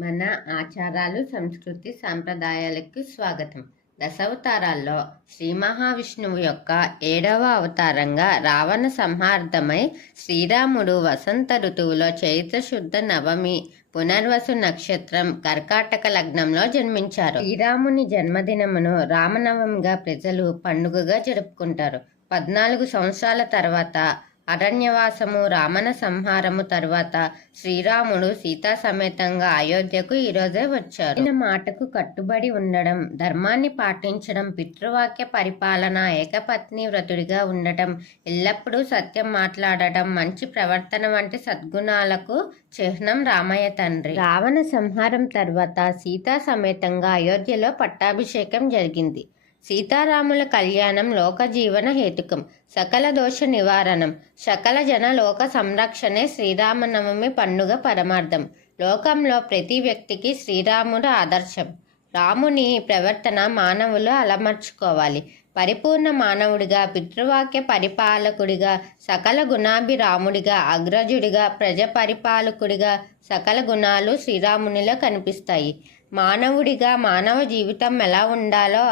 మన ఆచారాలు, సంస్కృతి, సాంప్రదాయాలకు స్వాగతం. దశావతారాల్లో శ్రీ మహావిష్ణువు యొక్క 7వ అవతారంగా రావణ సంహార్థమై శ్రీరాముడు వసంత ఋతువులో చైత్ర శుద్ధ నవమి పునర్వసు నక్షత్రం కర్కాటక లగ్నంలో జన్మించారు. శ్రీరాముని జన్మదినమును రామనవమిగా ప్రజలు పండుగగా జరుపుకుంటారు. 14 సంవత్సరాల తర్వాత అరణ్యవాసము, రావణ సంహారము తరువాత శ్రీరాముడు సీతా సమేతంగా అయోధ్యకు ఈరోజే వచ్చారు. ఈయన మాటకు కట్టుబడి ఉండడం, ధర్మాన్ని పాటించడం, పితృవాక్య పరిపాలన, ఏకపత్ని వ్రతుడిగా ఉండటం, ఎల్లప్పుడూ సత్యం మాట్లాడటం, మంచి ప్రవర్తన వంటి సద్గుణాలకు చిహ్నం రామయ్య తండ్రి. రావణ సంహారం తర్వాత సీతా సమేతంగా అయోధ్యలో పట్టాభిషేకం జరిగింది. సీతారాముల కళ్యాణం లోక జీవన హేతుకం, సకల దోష నివారణం, సకల జన లోక సంరక్షణే శ్రీరామనవమి పండుగ పరమార్థం. లోకంలో ప్రతి వ్యక్తికి శ్రీరాముడు ఆదర్శం. రాముని ప్రవర్తన మానవులు అలమర్చుకోవాలి. పరిపూర్ణ మానవుడిగా, పితృవాక్య పరిపాలకుడిగా, సకల గుణాభిరాముడిగా, అగ్రజుడిగా, ప్రజ పరిపాలకుడిగా సకల గుణాలు శ్రీరామునిలో కనిపిస్తాయి. మానవుడిగా మానవ జీవితం ఎలా ఉండాలో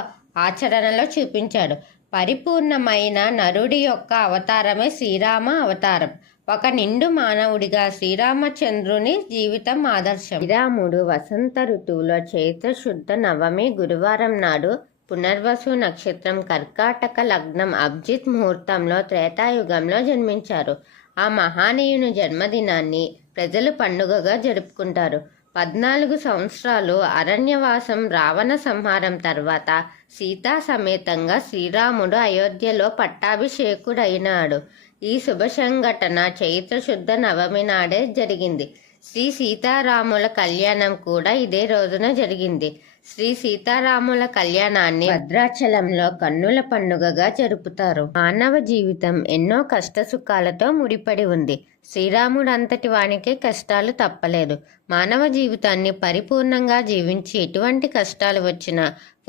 ఆచరణలో చూపించాడు. పరిపూర్ణమైన నరుడి యొక్క అవతారమే శ్రీరామ అవతారం. ఒక నిండు మానవుడిగా శ్రీరామచంద్రుని జీవితం ఆదర్శం. శ్రీరాముడు వసంత ఋతువులో చైత్ర శుద్ధ నవమి గురువారం నాడు పునర్వసు నక్షత్రం కర్కాటక లగ్నం అభిజిత్ ముహూర్తంలో త్రేతాయుగంలో జన్మించారు. ఆ మహానీయుని జన్మదినాన్ని ప్రజలు పండుగగా జరుపుకుంటారు. 14 సంవత్సరాలు అరణ్యవాసం, రావణ సంహారం తర్వాత సీతా సమేతంగా శ్రీరాముడు అయోధ్యలో పట్టాభిషేకుడైనాడు. ఈ శుభ సంఘటన చైత్ర శుద్ధ నవమి నాడే జరిగింది. శ్రీ సీతారాముల కళ్యాణం కూడా ఇదే రోజున జరిగింది. శ్రీ సీతారాముల కళ్యాణాన్ని భద్రాచలంలో కన్నుల పండుగగా జరుపుతారు. మానవ జీవితం ఎన్నో కష్ట సుఖాలతో ముడిపడి ఉంది. శ్రీరాముడు అంతటి వానికే కష్టాలు తప్పలేదు. మానవ జీవితాన్ని పరిపూర్ణంగా జీవించి ఎటువంటి కష్టాలు వచ్చినా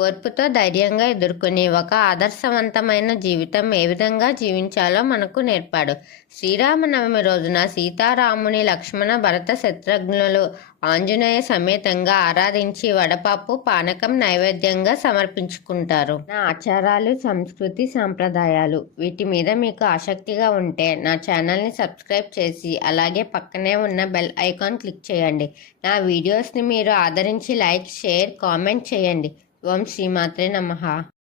ఓర్పుతో ధైర్యంగా ఎదుర్కొని ఒక ఆదర్శవంతమైన జీవితం ఏ విధంగా జీవించాలో మనకు నేర్పాడు. శ్రీరామనవమి రోజున సీతారాముని, లక్ష్మణ, భరత, శత్రుఘ్నులు ఆంజనేయ సమేతంగా ఆరాధించి వడపప్పు, పానకం నైవేద్యంగా సమర్పించుకుంటారు. నా ఆచారాలు, సంస్కృతి, సాంప్రదాయాలు వీటి మీద మీకు ఆసక్తిగా ఉంటే నా ఛానల్ని సబ్స్క్రైబ్ చేసి అలాగే పక్కనే ఉన్న బెల్ ఐకాన్ క్లిక్ చేయండి. నా వీడియోస్ని మీరు ఆదరించి లైక్, షేర్, కామెంట్ చేయండి. ఓం శ్రీమాత్రే నమః.